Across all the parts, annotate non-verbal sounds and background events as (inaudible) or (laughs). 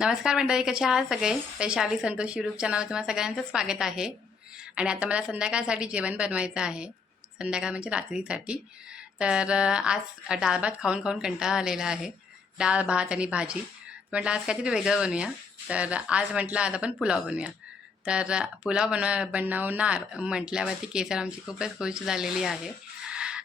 नमस्कार मंडळी कसे आहात सगळे? वैशाली संतोष युट्यूब चॅनल तुम्हाला सगळ्यांचं स्वागत आहे. आणि आता मला संध्याकाळसाठी जेवण बनवायचं आहे. संध्याकाळ म्हणजे रात्रीसाठी. तर आज डाळ भात खाऊन खाऊन कंटाळा आलेला आहे. डाळ भात आणि भाजी. म्हटलं आज काहीतरी वेगळं बनवूया तर आज म्हटलं आज आपण पुलाव बनवूया तर पुलाव बनव बनवणार म्हटल्यावरती केसर आमची खूपच खुश झालेली आहे.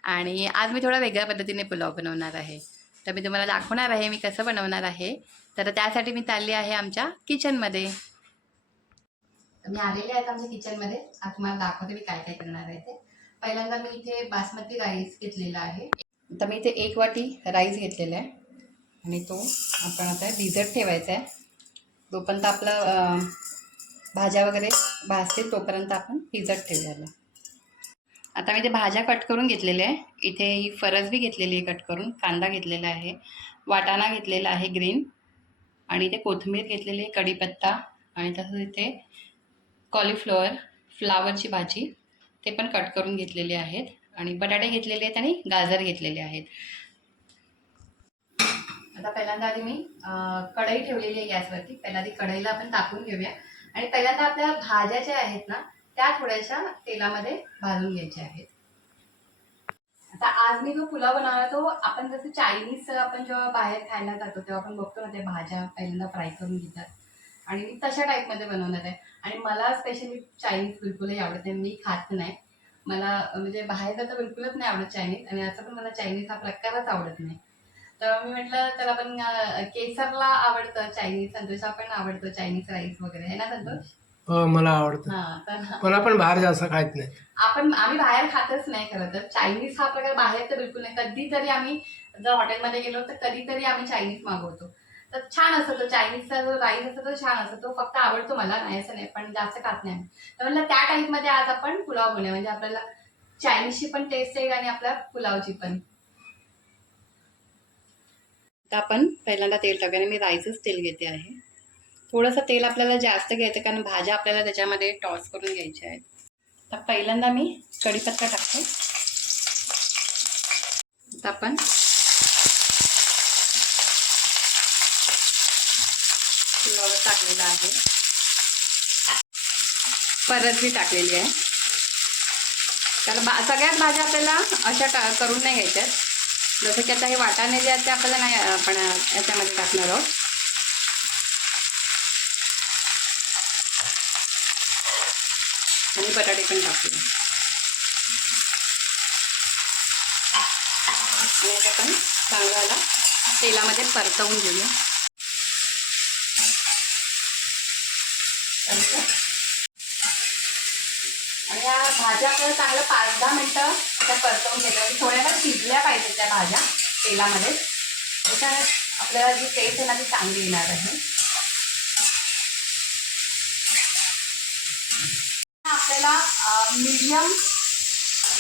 आणि आज मी थोडा वेगळ्या पद्धतीने पुलाव बनवणार आहे. तर मी तुम्हाला दाखवणार आहे मी कसं बनवणार आहे. तर त्यासाठी मी चालली आहे आमच्या किचनमध्ये. मी आलेले आहेत आमच्या किचनमध्ये. आता तुम्हाला दाखवते मी काय काय करणार आहे ते. पहिल्यांदा मी इथे बासमती राईस घेतलेला आहे. तर मी इथे एक वाटी राईस घेतलेला आहे. आणि तो आपण आता भिजत ठेवायचा आहे. तोपर्यंत आपलं भाज्या वगैरे भाजते तोपर्यंत आपण भिजत ठेवायला आता मी ते भाज्या कट करून घेतलेल्या आहे. इथे ही फरसबी घेतलेली आहे कट करून. कांदा घेतलेला आहे. वाटाणा घेतलेला आहे ग्रीन. आणि इथे कोथिंबीर घेतलेली आहे कढीपत्ता. आणि तसंच इथे कॉलीफ्लॉवर फ्लावरची भाजी. ते पण कट करून घेतलेले आहेत. आणि बटाटे घेतलेले आहेत आणि गाजर घेतलेले आहेत. आता पहिल्यांदा आधी मी कढई ठेवलेली आहे गॅसवरती. पहिला आधी कढईला आपण टाकून घेऊया. आणि पहिल्यांदा आपल्या भाज्या ज्या आहेत ना त्या थोड्याशा तेलामध्ये भाजून घ्यायच्या आहेत. आता आज मी जो पुलाव बनवला तो आपण जसं चायनीज आपण जेव्हा बाहेर खायला जातो तेव्हा आपण बघतो ना ते भाज्या पहिल्यांदा फ्राय करून घेतात. आणि मी तशा टाईपमध्ये बनवणार आहे. आणि मला स्पेशली चायनीज बिलकुलही आवडत नाही. मी खात नाही. मला म्हणजे बाहेर तर बिलकुलच नाही आवडत चायनीज आणि असं पण मला चायनीज हा प्रकारच आवडत नाही. तर मी म्हटलं तर आपण केसरला आवडतं चायनीज संतोषला पण आवडतं चायनीज राईस वगैरे. आहे ना संतोष? हो मला आवडतं. हा तर मला पण बाहेर जास्त खायत नाही. आपण आम्ही बाहेर खातच नाही खरं तर. चायनीज हा प्रकार बाहेर तर बिलकुल नाही. कधीतरी आम्ही जर हॉटेलमध्ये गेलो तर कधीतरी आम्ही चायनीज मागवतो. तर छान असतो तो चायनीजचा जो राईस असतो तो छान असतो. तो फक्त आवडतो मला नाही असं नाही. पण जास्त खात नाही आम्ही. तर म्हणलं त्या टाईपमध्ये आज आपण पुलाव बनवूया म्हणजे आपल्याला चायनीजची पण टेस्ट येईल आणि आपल्या पुलावची पण. आता आपण पहिल्यांदा तेल टाकूया आणि मी राईसच तेल घेते आहे. थोडंसं तेल आपल्याला जास्त घ्यायचं कारण भाज्या आपल्याला त्याच्यामध्ये टॉस करून घ्यायच्या आहेत. तर पहिल्यांदा मी कढीपत्ता टाकते. आता आपण फ्लॉवर टाकलेला आहे. परतली टाकलेली आहे. तर बा सगळ्याच भाज्या आपल्याला अशा टा करून नाही घ्यायच्यात. जसं की आता हे वाटाणे जे आहेत ते आपल्याला नाही आपण याच्यामध्ये टाकणार आहोत. आणि बटाटे पण टाकले आणि आता आपण तांदळाला तेलामध्ये परतवून घेऊया. आणि या भाज्या आपल्याला चांगलं पाच दहा मिनटं त्या परतवून घेतल्या. म्हणजे शिजल्या पाहिजेत त्या भाज्या तेलामध्ये. त्याच्याने आपल्याला जी टेस्ट आहे ना ती चांगली येणार आहे आपल्याला मीडियम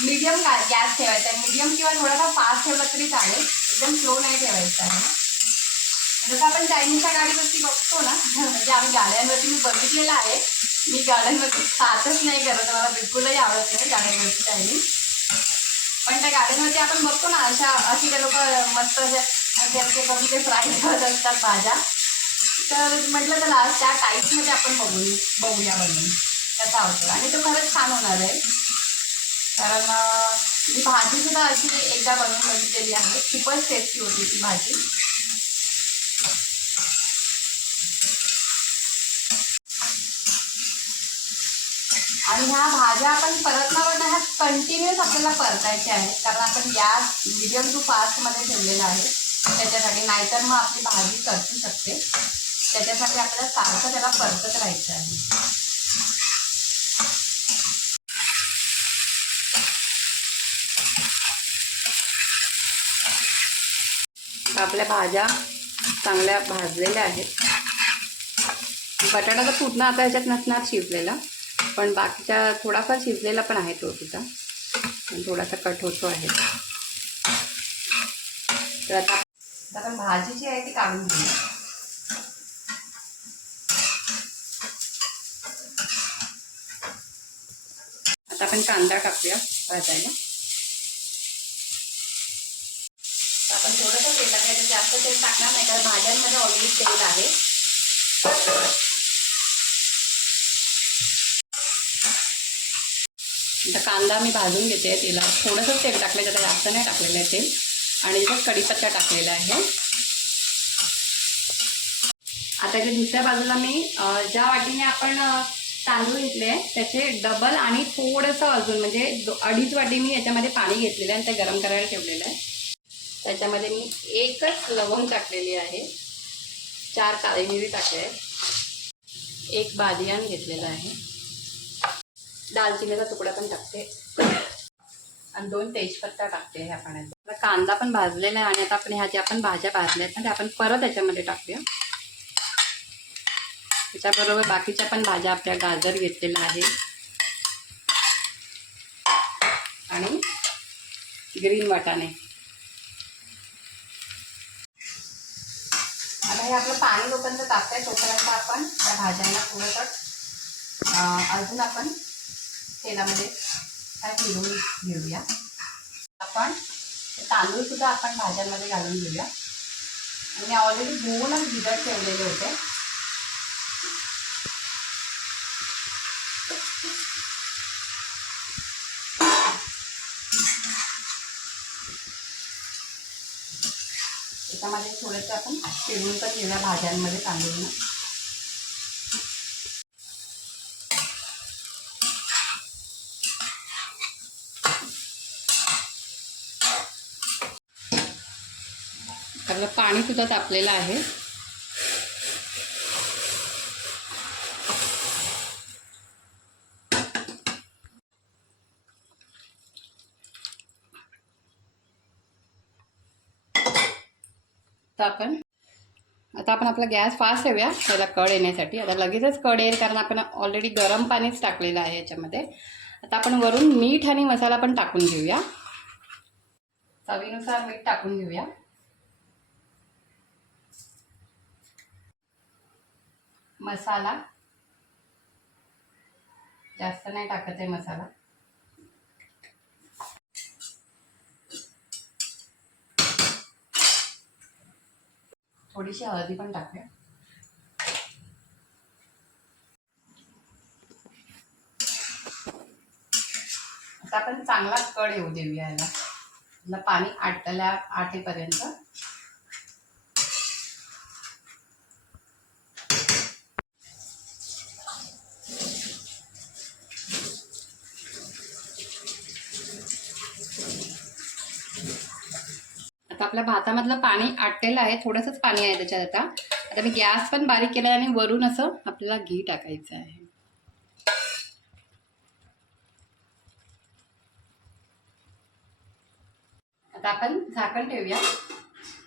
मीडियम गॅस ठेवायचा आहे. मीडियम किंवा थोडासा फास्ट ठेवला तरी चालेल. एकदम स्लो नाही ठेवायचा आहे. जसं आपण चायनीजच्या गाडीवरती बघतो ना म्हणजे आम्ही गाड्यांवरती मी बघितलेलं आहे. मी गाड्यांवरती खातच नाही करत मला बिलकुलही आवडत नाही गाड्यांवरती चायनीज पण त्या गाड्यांवरती आपण बघतो ना अशा अशी ते लोक मस्त असे कमी ते फ्राय करत असतात भाज्या. तर म्हटलं तर लास्ट त्या टाईपमध्ये आपण बघू बघूया बनवून त्याचा आवडतो आणि तो खरंच छान होणार आहे. कारण मी भाजीसुद्धा अशी एकदा बनवून बघितलेली आहे. खूपच टेस्टी होती ती भाजी. आणि ह्या भाज्या आपण परतणार ना ह्या कंटिन्युअस आपल्याला परतायच्या आहेत. कारण आपण गॅस मिडियम टू फास्टमध्ये ठेवलेला आहे. त्याच्यासाठी नाहीतर मग आपली भाजी करतू शकते. त्याच्यासाठी आपल्याला सारखं त्याला परतत राहायचं आहे. आपल्या भाज्या चांगल्या भाजलेल्या आहेत. बटाटा तर पूर्ण आता याच्यात नसणार शिजलेला पण बाकीच्या थोडाफार शिजलेला पण आहे तो सुद्धा. थोडासा कट होतो आहे. तर आता आपण भाजी जी आहे ती काढून घेऊ आता आपण कांदा टाकूया भाजायला. आपण थोडंसं तेल टाकायचं जास्त तेल टाकणार नाही कारण भाज्यांमध्ये ऑलरेडी तेल आहे. आता कांदा मी भाजून घेते तेला थोडंसं तेल टाकलं त्याला जास्त नाही टाकलेलं आहे तेल. आणि त्याच्यात कडीपत्ता टाकलेला आहे. आता इथे दुसऱ्या बाजूला मी ज्या वाटीने आपण तांदूळ घेतले त्याचे डबल आणि थोडंसं अजून म्हणजे अडीच वाटी मी याच्यामध्ये पाणी घेतलेलं आहे आणि ते गरम करायला ठेवलेलं आहे. त्याच्यामध्ये मी एकच लवंग टाकलेली आहे. चार काळी मिरी टाकले आहे. एक बादियान घेतलेला आहे. दालचिनीचा तुकडा पण टाकते. आणि दोन तेजपत्ता टाकते ह्या पाण्यात. कांदा पण भाजलेला आहे आणि आता आपण ह्या ज्या आपण भाज्या भाजल्या आहेत ना त्या आपण परत याच्यामध्ये टाकूया. त्याच्याबरोबर बाकीच्या पण भाज्या आपल्या गाजर घेतलेला आहे आणि ग्रीन वाटाणे. हे आपलं पाणी जोपर्यंत तापतंय तोपर्यंत आपण त्या भाज्यांना थोडंसं अजून आपण तेलामध्ये काय फिरवून घेऊया. आपण तांदूळसुद्धा आपण भाज्यांमध्ये घालून घेऊया. आणि ऑलरेडी दोनच भिजत ठेवलेले होते. त्याच्यामध्ये थोडंसं आपण फिरवून पण घेऊया भाज्यांमध्ये तांदूळ आपलं पाणी सुद्धा तापलेलं आहे. आता आपण. आता आपण आपला गॅस फास्ट ठेवूया त्याला कड येण्यासाठी. आता लगेचच कड येईल कारण आपण ऑलरेडी गरम पाणीच टाकलेलं आहे याच्यामध्ये. आता आपण वरून मीठ आणि मसाला पण टाकून घेऊया. चवीनुसार मीठ टाकून घेऊया. मसाला. जास्त नाही टाकत आहे मसाला. थोडीशी हळदी पण टाकूया. आता आपण चांगला कड येऊ देऊया याला. पाणी आटल्या आटेपर्यंत आता आपल्या भातामधलं पाणी आटलेलं आहे थोडंसंच पाणी आहे त्याच्यात आता. आता मी गॅस पण बारीक केला आणि वरून असं आपल्याला घी टाकायचं आहे. आता आपण झाकण ठेवूया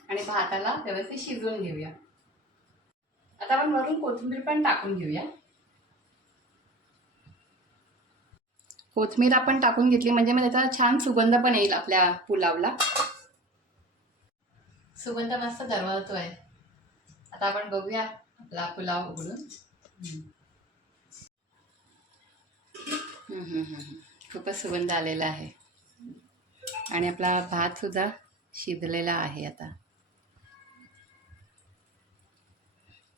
आणि भाताला व्यवस्थित शिजवून घेऊया. आता आपण वरून कोथिंबीर पण टाकून घेऊया. कोथिंबीर आपण टाकून घेतली म्हणजे मग त्याचा छान सुगंध पण येईल आपल्या पुलावला. सुगंध मस्त दरवळतोय. आता आपण बघूया आपला पुलाव उघडून. हम्म. हम्म, हम्म, हम्म, हम्म. खूपच सुगंध आलेला आहे. आणि आपला भात सुद्धा शिजलेला आहे आता.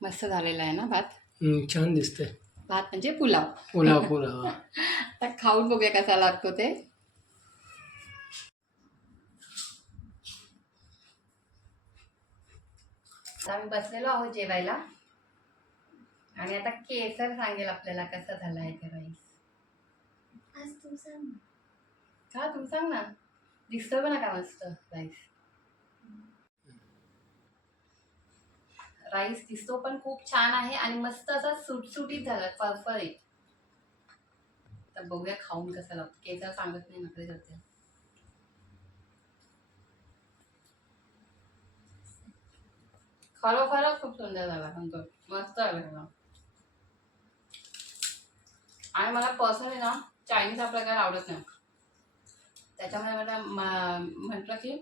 मस्त झालेला आहे ना भात? हम्म, छान दिसतंय. भात म्हणजे पुलाव. पुलाव पुलाव. (laughs) आता खाऊन बघूया कसा लागतो ते. आम्ही बसलेलो आहोत जेवायला. आणि आता केसर सांगेल आपल्याला कसा झाला आहे ते राईस आज तू सांग ना. का तू सांग ना. दिसतोय पण का मस्त राईस राईस दिसतो पण खूप छान आहे आणि मस्त असा सुटसुटीत झाला फरफरीत. तर बघूया खाऊन कसं लागतं. केसर सांगत नाही नकडे करते खरोखरच खूप सुंदर झाला सांगतो मस्त झाला आणि मला पर्सनली ना चायनीज हा प्रकार आवडत नाही. त्याच्यामुळे मला म- म्हटलं की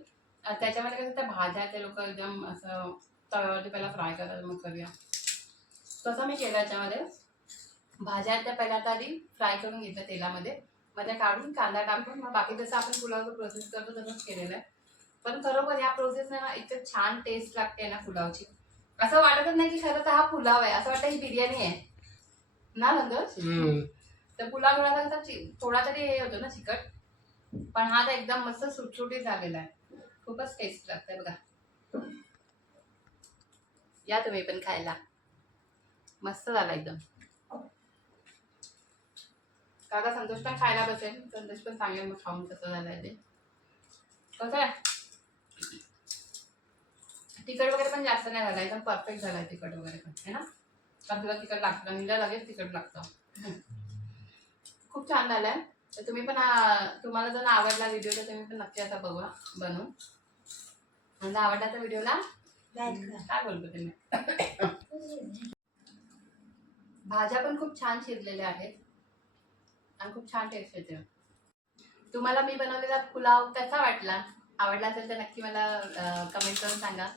त्याच्यामध्ये कसं त्या भाज्या ते लोक एकदम असं तव्यावरती पहिला फ्राय करतात मग करूया. तसं मी केलं याच्यामध्ये. भाज्या त्या पहिल्या आता आधी फ्राय करून घेतल्या तेलामध्ये. मग त्या काढून कांदा टाकून मग बाकी जसं आपण पुलावचं प्रोसेस करतो तसंच केलेलं आहे. पण खरोखर या प्रोसेसने ना इतकं छान टेस्ट लागते ना पुलावची. असं वाटतच नाही की खरं तर हा पुलाव आहे. असं वाटतं ही बिर्याणी आहे. ना नंतर. तर पुलाव थोडासा कसा थोडा तरी हे होतो ना चिकट. पण हा तर एकदम मस्त सुटसुटीत झालेला आहे. खूपच टेस्ट लागतंय बघा. या तुम्ही पण खायला. मस्त झाला एकदम. काका संतोष पण खायला बसेल. संतोष पण सांगेल मग खाऊन कसं झालंय ते. कसं आहे? तिखट वगैरे पण जास्त नाही झालं एकदम परफेक्ट झालाय तिखट वगैरे पण है ना? कारण तुला तिखट लागतं नीला लगेच तिखट लागतं. खूप छान झालंय. तर तुम्ही पण तुम्हाला जर आवडला व्हिडिओ तर तुम्ही पण नक्की आता बघा बनवून. आणि आवडला तर व्हिडिओला. काय बोलतो तुम्ही? भाज्या पण खूप छान शिजलेल्या आहेत. आणि खूप छान टेस्ट येते. तुम्हाला मी बनवलेला पुलाव कसा वाटला? आवडला असेल तर नक्की मला कमेंट करून सांगा.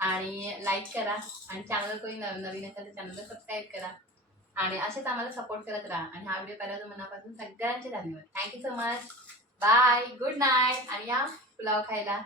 आणि लाईक करा. आणि चॅनल कोणी नव- नवीन असेल तर चॅनलला सबस्क्राईब करा. आणि असेच आम्हाला सपोर्ट करत राहा. आणि हा व्हिडिओ पाहिला मनापासून सगळ्यांचे धन्यवाद. Thank you so much bye good night आणि या पुलाव खायला.